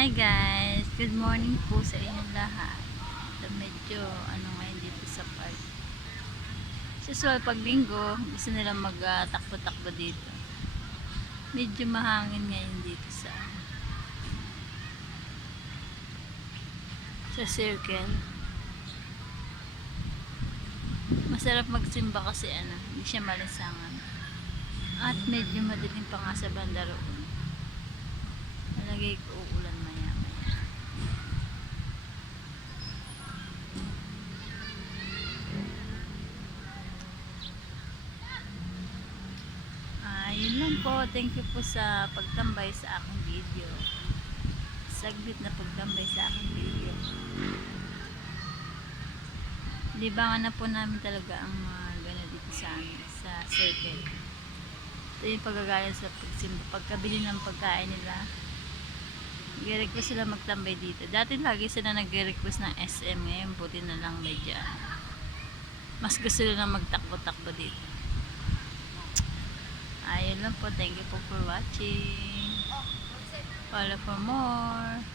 Hi guys! Good morning po sa inyong lahat. So, medyo ngayon dito sa park. Usual pag linggo, gusto nila magtakbo-takbo dito. Medyo mahangin ngayon dito sa circle. Masarap magsimba kasi hindi siya malisangan. At medyo madilim pa nga sa banda roon. Malagay ko uulan maya. Yun lang po. Thank you po sa pagtambay sa aking video. Saglit na pagtambay sa aking video. Libangan na po namin talaga ang gano'n dito sa circle. Ito yung pagkagalan sa pagsimba. Pagkabili ng pagkain nila, nag-request sila magtambay dito. Dati lagi sila nag-request ng SM. Ngayon buti na lang medyo mas gusto nila magtakbo-takbo dito. Ayun lang po. Thank you po for watching. Follow for more.